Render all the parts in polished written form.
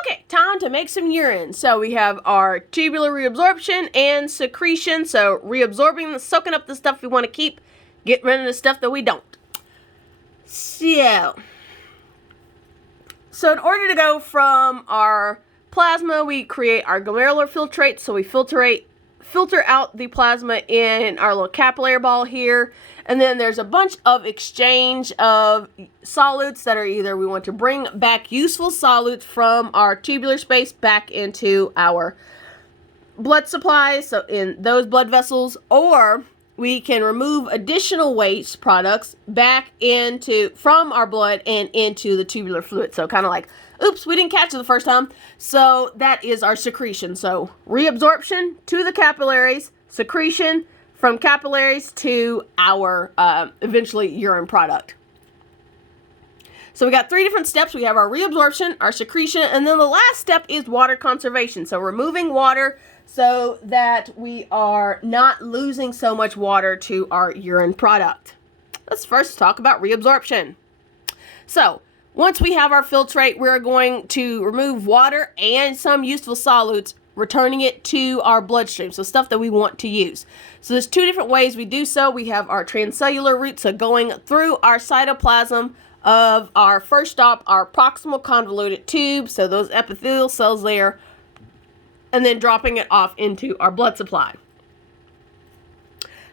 Okay, time to make some urine. So we have our tubular reabsorption and secretion. So reabsorbing, soaking up the stuff we want to keep, getting rid of the stuff that we don't. So in order to go from our plasma, we create our glomerular filtrate. So we filter out the plasma in our little capillary ball here. And then there's a bunch of exchange of solutes that are either we want to bring back useful solutes from our tubular space back into our blood supply, so in those blood vessels, or we can remove additional waste products back from our blood and into the tubular fluid. So kind of like, oops, we didn't catch it the first time. So that is our secretion. So reabsorption to the capillaries, secretion from capillaries to our eventually urine product. So we got 3 different steps. We have our reabsorption, our secretion, and then the last step is water conservation. So removing water so that we are not losing so much water to our urine product. Let's first talk about reabsorption. So once we have our filtrate, we're going to remove water and some useful solutes, returning it to our bloodstream, so stuff that we want to use. So there's 2 different ways we do so. We have our transcellular route, so going through our cytoplasm of our first stop, our proximal convoluted tube, so those epithelial cells there, and then dropping it off into our blood supply.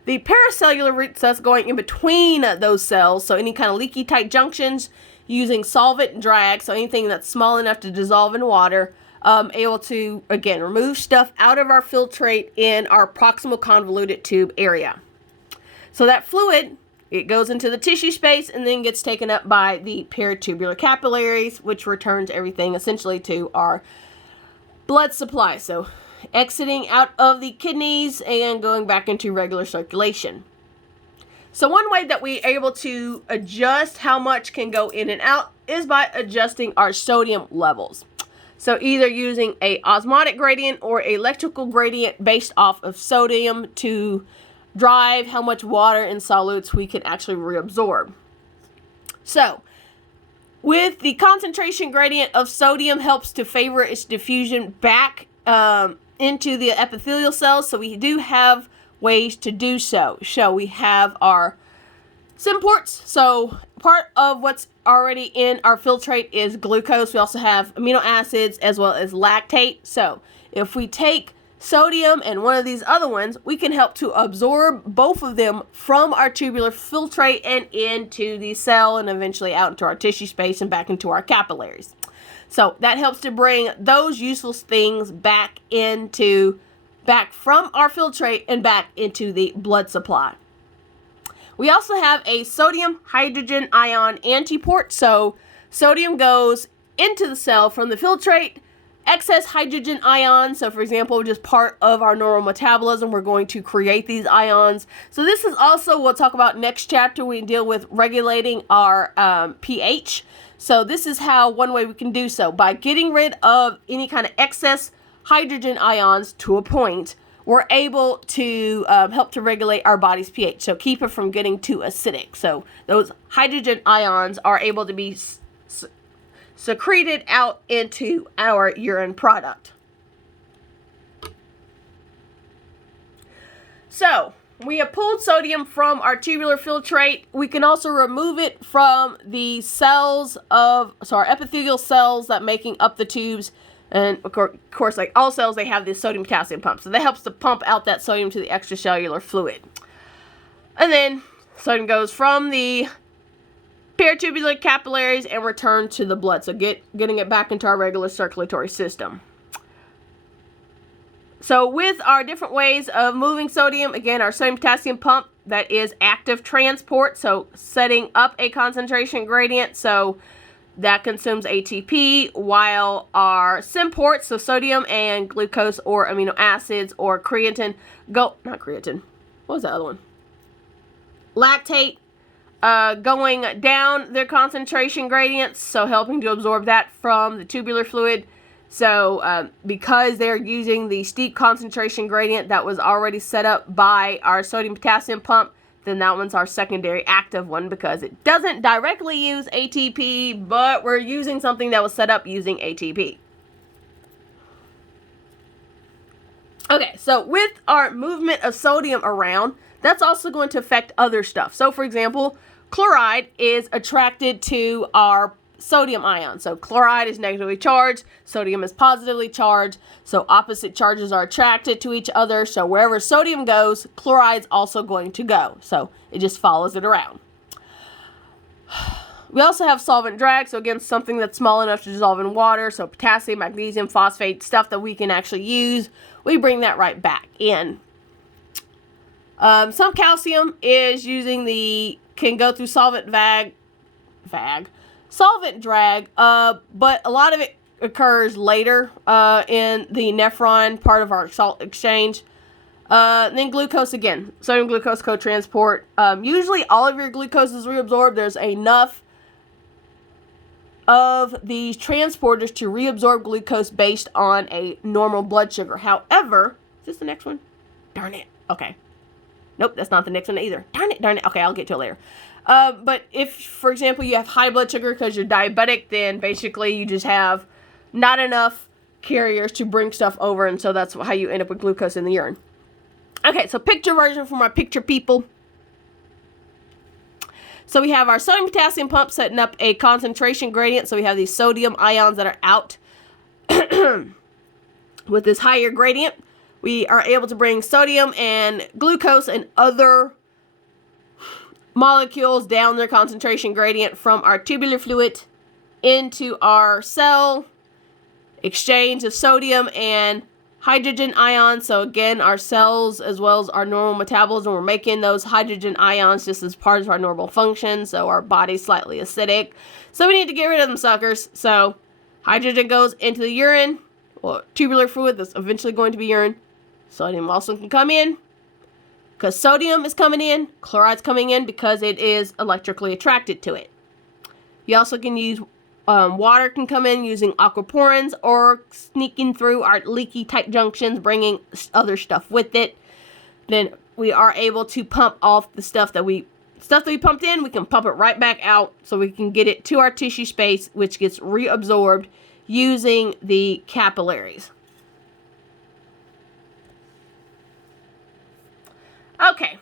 The paracellular route, so that's going in between those cells, so any kind of leaky tight junctions using solvent and drag, so anything that's small enough to dissolve in water, able to, again, remove stuff out of our filtrate in our proximal convoluted tube area. So that fluid, it goes into the tissue space and then gets taken up by the peritubular capillaries, which returns everything essentially to our blood supply. So exiting out of the kidneys and going back into regular circulation. So one way that we're able to adjust how much can go in and out is by adjusting our sodium levels. So either using a osmotic gradient or electrical gradient based off of sodium to drive how much water and solutes we can actually reabsorb. So with the concentration gradient of sodium helps to favor its diffusion back into the epithelial cells. So we do have ways to do so. So we have our symports. So part of what's already in our filtrate is glucose. We also have amino acids as well as lactate. So if we take sodium and one of these other ones, we can help to absorb both of them from our tubular filtrate and into the cell and eventually out into our tissue space and back into our capillaries. So that helps to bring those useful things back from our filtrate and back into the blood supply. We also have a sodium hydrogen ion antiport. So sodium goes into the cell from the filtrate, excess hydrogen ions. So for example, just part of our normal metabolism, we're going to create these ions. So this is also, we'll talk about next chapter, we deal with regulating our pH. So this is how one way we can do so. By getting rid of any kind of excess hydrogen ions to a point, we're able to help to regulate our body's pH. So keep it from getting too acidic. So those hydrogen ions are able to be secreted out into our urine product. So we have pulled sodium from our tubular filtrate. We can also remove it from the cells our epithelial cells that making up the tubes. And of course, like all cells, they have this sodium potassium pump. So that helps to pump out that sodium to the extracellular fluid. And then sodium goes from the peritubular capillaries and returned to the blood. So getting it back into our regular circulatory system. So with our different ways of moving sodium, again, our sodium potassium pump, that is active transport. So setting up a concentration gradient. So that consumes ATP, while our symports, so sodium and glucose or amino acids or creatine, not creatine, what was the other one? Lactate, going down their concentration gradients, so helping to absorb that from the tubular fluid. So because they're using the steep concentration gradient that was already set up by our sodium potassium pump, then that one's our secondary active one because it doesn't directly use ATP, but we're using something that was set up using ATP. Okay, so with our movement of sodium around, that's also going to affect other stuff. So for example, chloride is attracted to our sodium ion. So chloride is negatively charged, sodium is positively charged. So opposite charges are attracted to each other. So wherever sodium goes, chloride's also going to go. So it just follows it around. We also have solvent drag, so again, something that's small enough to dissolve in water, so potassium, magnesium, phosphate, stuff that we can actually use, we bring that right back in. Some calcium is can go through solvent drag, but a lot of it occurs later in the nephron part of our salt exchange. Then glucose again, sodium glucose co-transport. Usually all of your glucose is reabsorbed. There's enough of these transporters to reabsorb glucose based on a normal blood sugar. However, is this the next one? Darn it. Okay. Nope, that's not the next one either. Darn it. Okay, I'll get to it later. But if, for example, you have high blood sugar because you're diabetic, then basically you just have not enough carriers to bring stuff over, and so that's how you end up with glucose in the urine. Okay, so picture version for my picture people. So we have our sodium potassium pump setting up a concentration gradient. So we have these sodium ions that are out. With this higher gradient, we are able to bring sodium and glucose and other molecules down their concentration gradient from our tubular fluid into our cell. Exchange of sodium and hydrogen ions. So again, our cells as well as our normal metabolism, we're making those hydrogen ions just as part of our normal function. So our body's slightly acidic. So we need to get rid of them suckers. So hydrogen goes into the urine, or tubular fluid that's eventually going to be urine. Sodium also can come in because sodium is coming in, chloride's coming in because it is electrically attracted to it. You also can use water can come in using aquaporins or sneaking through our leaky tight junctions, bringing other stuff with it. Then we are able to pump off the stuff that we pumped in. We can pump it right back out so we can get it to our tissue space, which gets reabsorbed using the capillaries. Okay.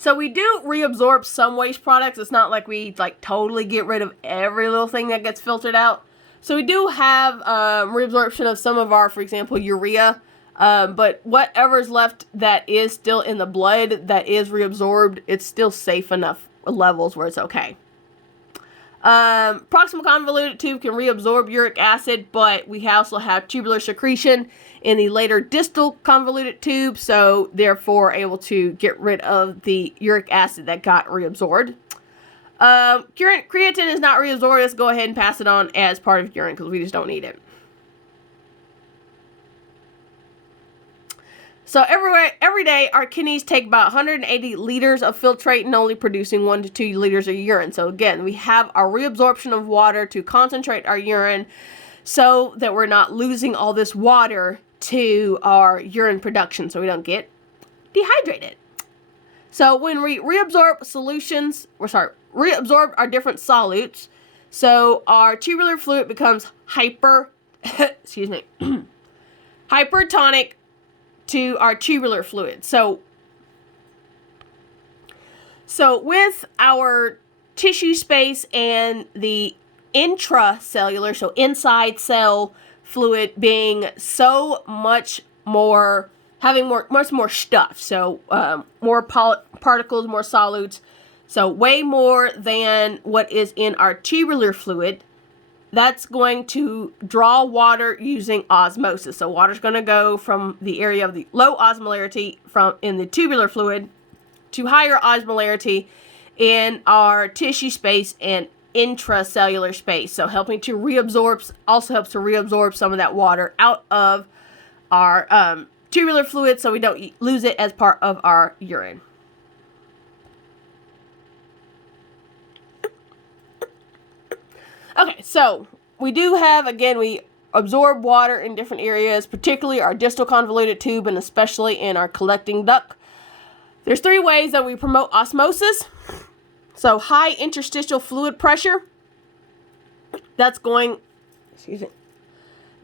So we do reabsorb some waste products. It's not like we totally get rid of every little thing that gets filtered out. So we do have reabsorption of some of our, for example, urea. But whatever's left that is still in the blood that is reabsorbed, it's still safe enough levels where it's okay. Proximal convoluted tube can reabsorb uric acid, but we also have tubular secretion in the later distal convoluted tube, so therefore able to get rid of the uric acid that got reabsorbed. Creatine is not reabsorbed. Let's go ahead and pass it on as part of urine because we just don't need it. So every day, our kidneys take about 180 liters of filtrate and only producing 1 to 2 liters of urine. So again, we have our reabsorption of water to concentrate our urine so that we're not losing all this water to our urine production so we don't get dehydrated. So when we reabsorb reabsorb our different solutes, so our tubular fluid becomes hypertonic to our tubular fluid. So with our tissue space and the intracellular, so inside cell fluid being so much more, having much more stuff, so more particles, more solutes, so way more than what is in our tubular fluid, that's going to draw water using osmosis. So water's going to go from the area of the low osmolarity in the tubular fluid to higher osmolarity in our tissue space and intracellular space. So helping to reabsorb, also helps to reabsorb some of that water out of our tubular fluid so we don't lose it as part of our urine. Okay, so we do have, again, we absorb water in different areas, particularly our distal convoluted tube and especially in our collecting duct. There's 3 ways that we promote osmosis. So high interstitial fluid pressure, that's going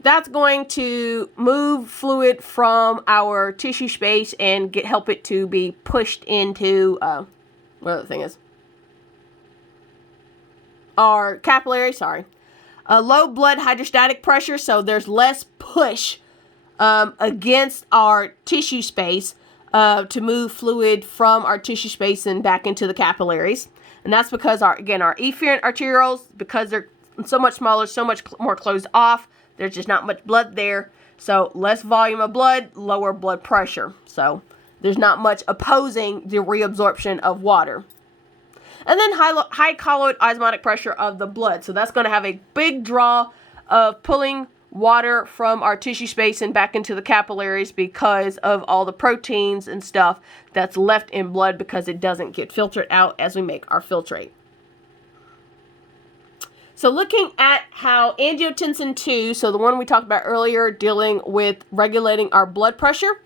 that's going to move fluid from our tissue space and help it to be pushed into, what the thing is? Our capillary, low blood hydrostatic pressure, so there's less push against our tissue space to move fluid from our tissue space and back into the capillaries. And that's because our efferent arterioles, because they're so much smaller, so much more closed off, there's just not much blood there. So less volume of blood, lower blood pressure. So there's not much opposing the reabsorption of water. And then high colloid osmotic pressure of the blood. So that's going to have a big draw of pulling water from our tissue space and back into the capillaries because of all the proteins and stuff that's left in blood because it doesn't get filtered out as we make our filtrate. So looking at how angiotensin 2, so the one we talked about earlier, dealing with regulating our blood pressure.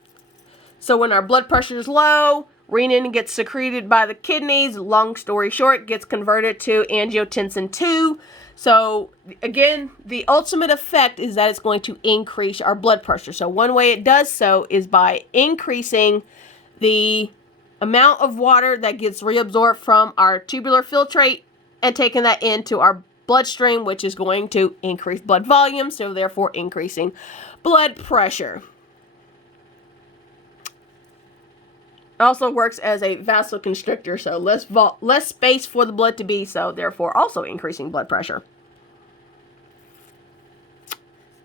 So when our blood pressure is low, renin gets secreted by the kidneys, long story short, gets converted to angiotensin 2. So again, the ultimate effect is that it's going to increase our blood pressure. So one way it does so is by increasing the amount of water that gets reabsorbed from our tubular filtrate and taking that into our bloodstream, which is going to increase blood volume, so therefore increasing blood pressure. Also works as a vasoconstrictor, so less space for the blood to be, so therefore also increasing blood pressure.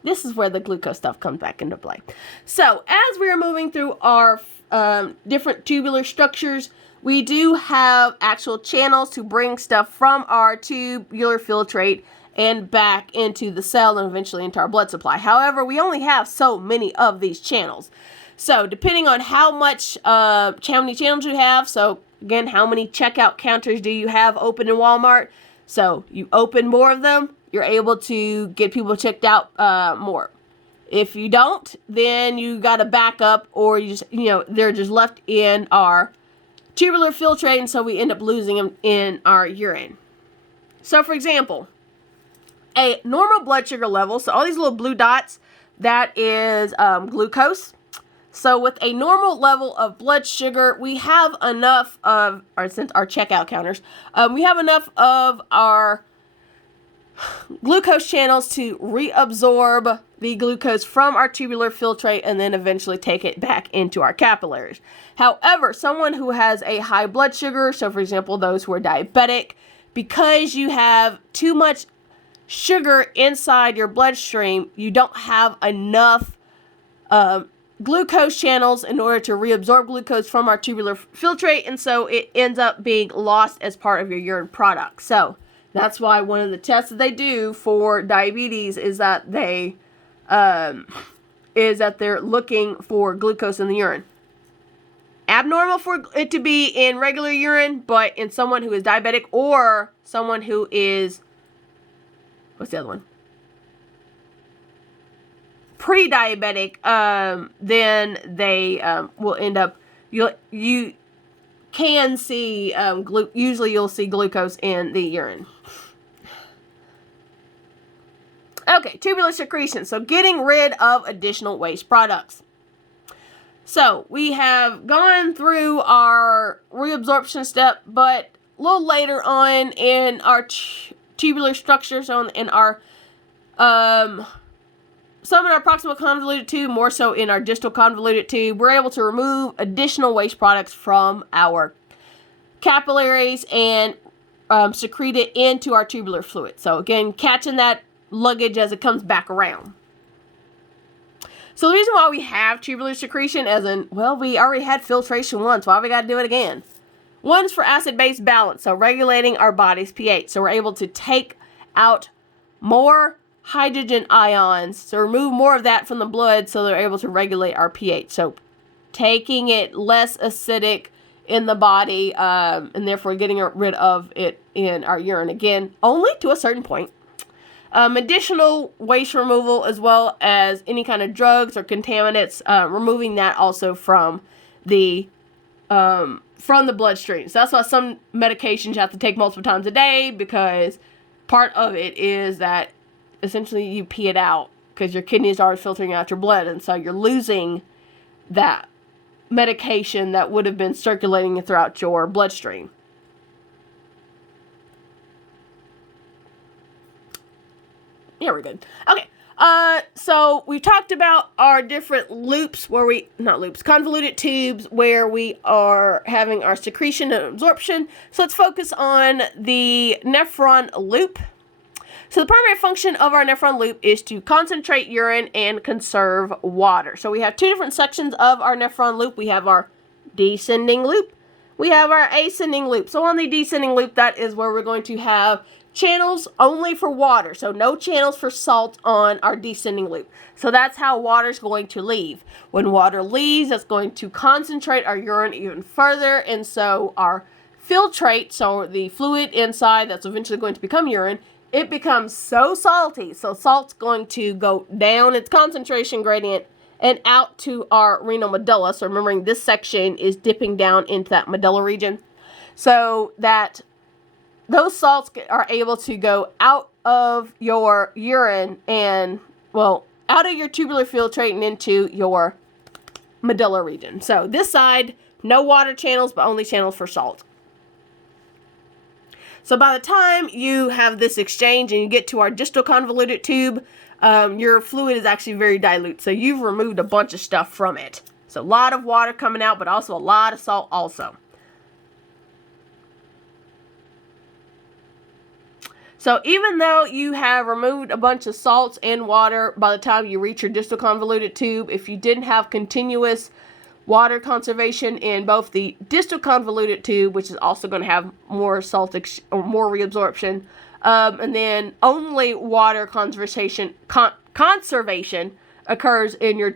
This is where the glucose stuff comes back into play. So as we are moving through our different tubular structures, we do have actual channels to bring stuff from our tubular filtrate and back into the cell and eventually into our blood supply. However, we only have so many of these channels. So depending on how many channels you have, so again, how many checkout counters do you have open in Walmart? So you open more of them, you're able to get people checked out more. If you don't, then you got to back up, or you just, they're just left in our tubular filtrate, and so we end up losing them in our urine. So for example, a normal blood sugar level, so all these little blue dots, that is glucose. So with a normal level of blood sugar, we have enough of, since our checkout counters, we have enough of our glucose channels to reabsorb the glucose from our tubular filtrate and then eventually take it back into our capillaries. However, someone who has a high blood sugar, so for example, those who are diabetic, because you have too much sugar inside your bloodstream, you don't have enough glucose channels in order to reabsorb glucose from our tubular filtrate, and so it ends up being lost as part of your urine product. So that's why one of the tests that they do for diabetes is that they're looking for glucose in the urine. Abnormal for it to be in regular urine, but in someone who is diabetic or someone who is, what's the other one? Pre-diabetic, then they will end up, you can see, usually you'll see glucose in the urine. Okay, tubular secretion, so getting rid of additional waste products. So we have gone through our reabsorption step, but a little later on in our tubular structure, so in our some in our proximal convoluted tube, more so in our distal convoluted tube, we're able to remove additional waste products from our capillaries and secrete it into our tubular fluid. So again, catching that luggage as it comes back around. So the reason why we have tubular secretion, as in, well, we already had filtration once, why we got to do it again? One's for acid-base balance, so regulating our body's pH. So we're able to take out more hydrogen ions, so remove more of that from the blood so they're able to regulate our pH. So taking it less acidic in the body and therefore getting rid of it in our urine. Again, only to a certain point. Additional waste removal as well as any kind of drugs or contaminants, removing that also from the bloodstream. So that's why some medications you have to take multiple times a day, because part of it is that essentially you pee it out because your kidneys are filtering out your blood, and so you're losing that medication that would have been circulating throughout your bloodstream. Yeah, we're good. Okay. So we talked about our different loops convoluted tubes where we are having our secretion and absorption. So let's focus on the nephron loop. So the primary function of our nephron loop is to concentrate urine and conserve water. So we have two different sections of our nephron loop. We have our descending loop. We have our ascending loop. So on the descending loop, that is where we're going to have channels only for water. So no channels for salt on our descending loop. So that's how water is going to leave. When water leaves, it's going to concentrate our urine even further. And so our filtrate, so the fluid inside that's eventually going to become urine, it becomes so salty. So salt's going to go down its concentration gradient and out to our renal medulla. So remembering this section is dipping down into that medulla region. So that those salts are able to go out of your urine and, well, out of your tubular filtrate and into your medulla region. So this side, no water channels, but only channels for salt. So by the time you have this exchange and you get to our distal convoluted tube, your fluid is actually very dilute. So you've removed a bunch of stuff from it. So a lot of water coming out, but also a lot of salt also. So even though you have removed a bunch of salts and water by the time you reach your distal convoluted tube, if you didn't have continuous water conservation in both the distal convoluted tube, which is also going to have more salt or more reabsorption, and then only water conservation occurs in your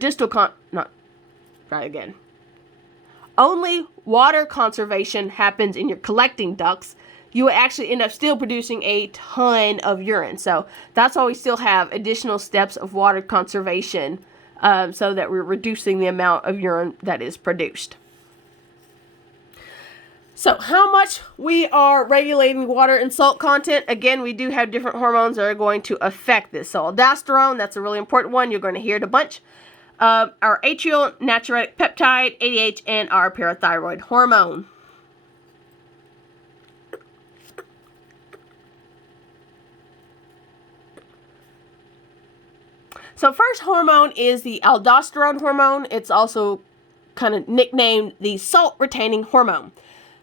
only water conservation happens in your collecting ducts. You will actually end up still producing a ton of urine. So that's why we still have additional steps of water conservation, so that we're reducing the amount of urine that is produced. So how much we are regulating water and salt content, again, we do have different hormones that are going to affect this. So aldosterone, that's a really important one. You're going to hear it a bunch. Our atrial natriuretic peptide, ADH, and our parathyroid hormone. So first hormone is the aldosterone hormone. It's also kind of nicknamed the salt-retaining hormone.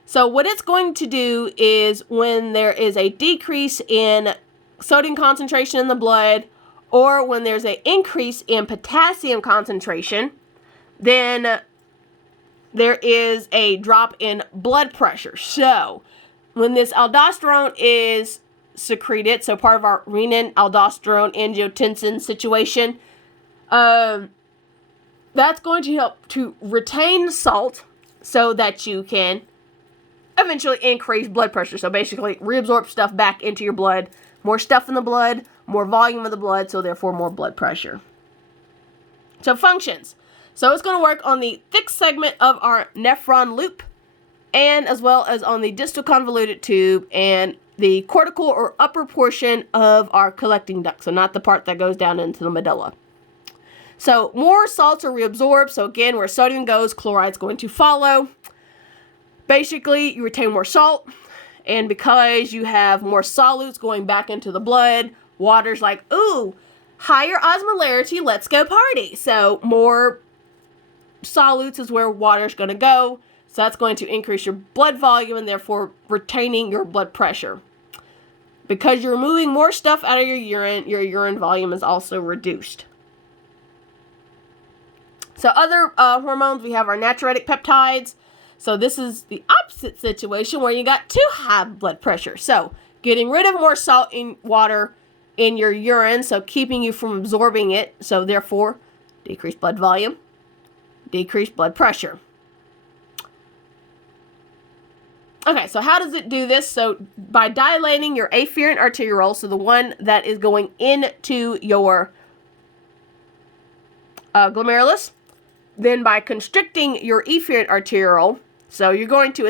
So what it's going to do is when there is a decrease in sodium concentration in the blood, or when there's an increase in potassium concentration, then there is a drop in blood pressure. So when this aldosterone is secreted, so part of our renin-aldosterone angiotensin situation, that's going to help to retain salt so that you can eventually increase blood pressure. So basically reabsorb stuff back into your blood, more stuff in the blood, more volume of the blood, so therefore more blood pressure. So functions. So it's going to work on the thick segment of our nephron loop, and as well as on the distal convoluted tube and the cortical or upper portion of our collecting duct, so not the part that goes down into the medulla. So more salts are reabsorbed, so again, where sodium goes, chloride's going to follow. Basically, you retain more salt, and because you have more solutes going back into the blood, water's like, ooh, higher osmolarity, let's go party. So more solutes is where water's going to go. So that's going to increase your blood volume and therefore retaining your blood pressure. Because you're removing more stuff out of your urine volume is also reduced. So other hormones, we have our natriuretic peptides. So this is the opposite situation where you got too high blood pressure. So getting rid of more salt in water in your urine, so keeping you from absorbing it. So therefore, decreased blood volume, decreased blood pressure. Okay, so how does it do this? So by dilating your afferent arteriole, so the one that is going into your glomerulus, then by constricting your efferent arteriole, so you're going to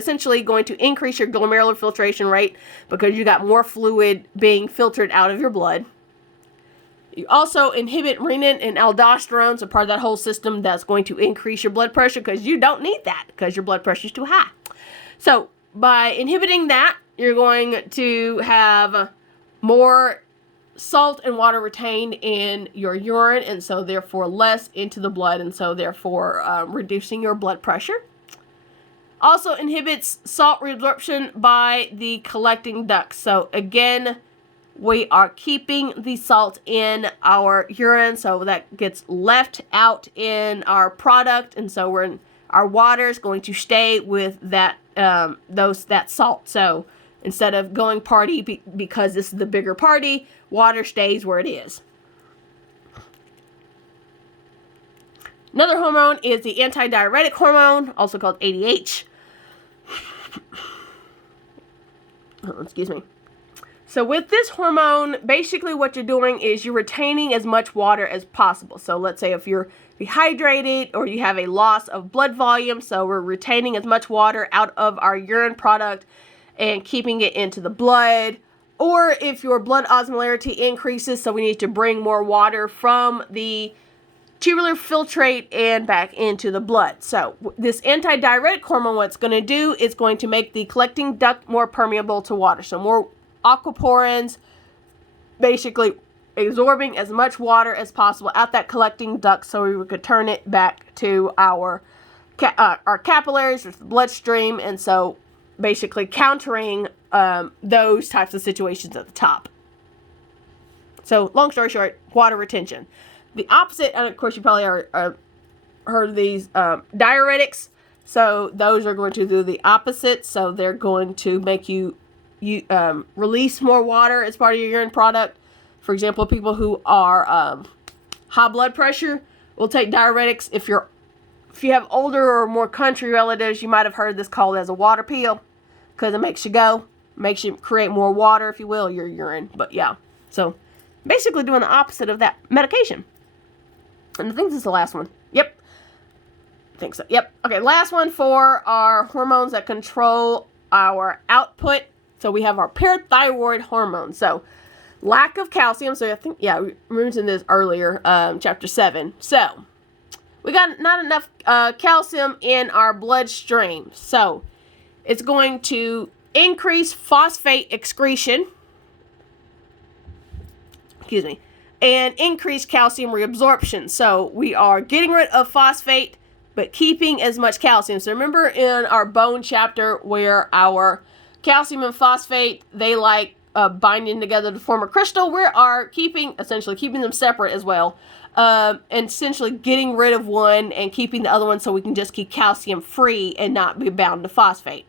increase your glomerular filtration rate because you got more fluid being filtered out of your blood. You also inhibit renin and aldosterone, so part of that whole system that's going to increase your blood pressure because you don't need that because your blood pressure is too high. So by inhibiting that, you're going to have more salt and water retained in your urine, and so therefore less into the blood, and so therefore reducing your blood pressure. Also inhibits salt reabsorption by the collecting ducts. So again, we are keeping the salt in our urine, so that gets left out in our product, and so our water is going to stay with that that salt. So instead of going party because this is the bigger party, water stays where it is. Another hormone is the antidiuretic hormone, also called ADH. Oh, excuse me. So with this hormone, basically what you're doing is you're retaining as much water as possible. So let's say if you're dehydrated or you have a loss of blood volume, so we're retaining as much water out of our urine product and keeping it into the blood. Or if your blood osmolarity increases, so we need to bring more water from the tubular filtrate and back into the blood. So this antidiuretic hormone, what it's going to do is going to make the collecting duct more permeable to water. So more aquaporins, basically absorbing as much water as possible out that collecting duct so we could turn it back to our capillaries, or the bloodstream, and so basically countering those types of situations at the top. So long story short, water retention. The opposite, and of course you probably heard of these diuretics, so those are going to do the opposite. So they're going to make you release more water as part of your urine product. For example, people who are high blood pressure will take diuretics. If you have older or more country relatives, you might have heard this called as a water pill because it makes you create more water, if you will, your urine. But yeah, so basically doing the opposite of that medication. And I think this is the last one. Yep. I think so. Yep. Okay, last one for our hormones that control our output. So we have our parathyroid hormone. So lack of calcium. So I think, yeah, we mentioned this earlier, chapter 7. So we got not enough calcium in our bloodstream. So it's going to increase phosphate excretion. Excuse me. And increase calcium reabsorption. So we are getting rid of phosphate, but keeping as much calcium. So remember in our bone chapter where our calcium and phosphate, they like binding together to form a crystal. We are essentially keeping them separate as well. And essentially getting rid of one and keeping the other one so we can just keep calcium free and not be bound to phosphate.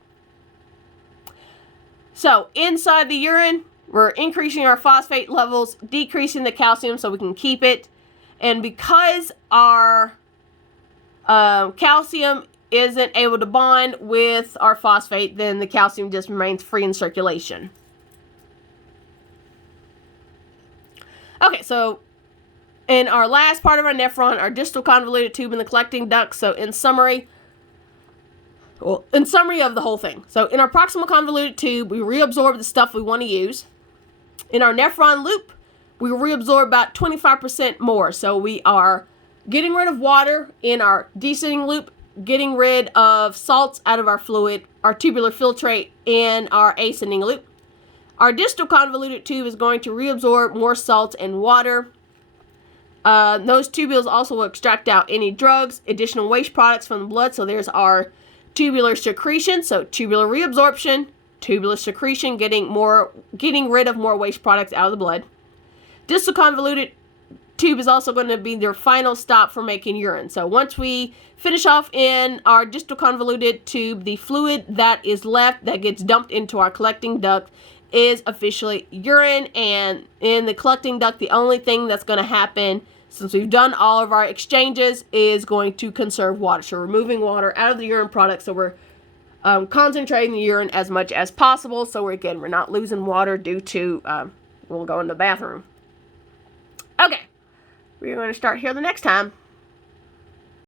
So inside the urine, we're increasing our phosphate levels, decreasing the calcium so we can keep it. And because our calcium isn't able to bond with our phosphate, then the calcium just remains free in circulation. Okay, so in our last part of our nephron, our distal convoluted tube and the collecting duct. So in summary of the whole thing. So in our proximal convoluted tube, we reabsorb the stuff we want to use. In our nephron loop, we reabsorb about 25% more. So we are getting rid of water in our descending loop, getting rid of salts out of our fluid, our tubular filtrate, and our ascending loop. Our distal convoluted tube is going to reabsorb more salt and water. Those tubules also will extract out any drugs, additional waste products from the blood. So there's our tubular secretion, so tubular reabsorption, tubular secretion, getting rid of more waste products out of the blood. Distal convoluted tube is also going to be their final stop for making urine. So once we finish off in our distal convoluted tube, the fluid that is left that gets dumped into our collecting duct is officially urine. And in the collecting duct, the only thing that's going to happen since we've done all of our exchanges is going to conserve water. So we're moving water out of the urine product, so we're concentrating the urine as much as possible. So we're not losing water due to we'll go in the bathroom. Okay, we're going to start here the next time.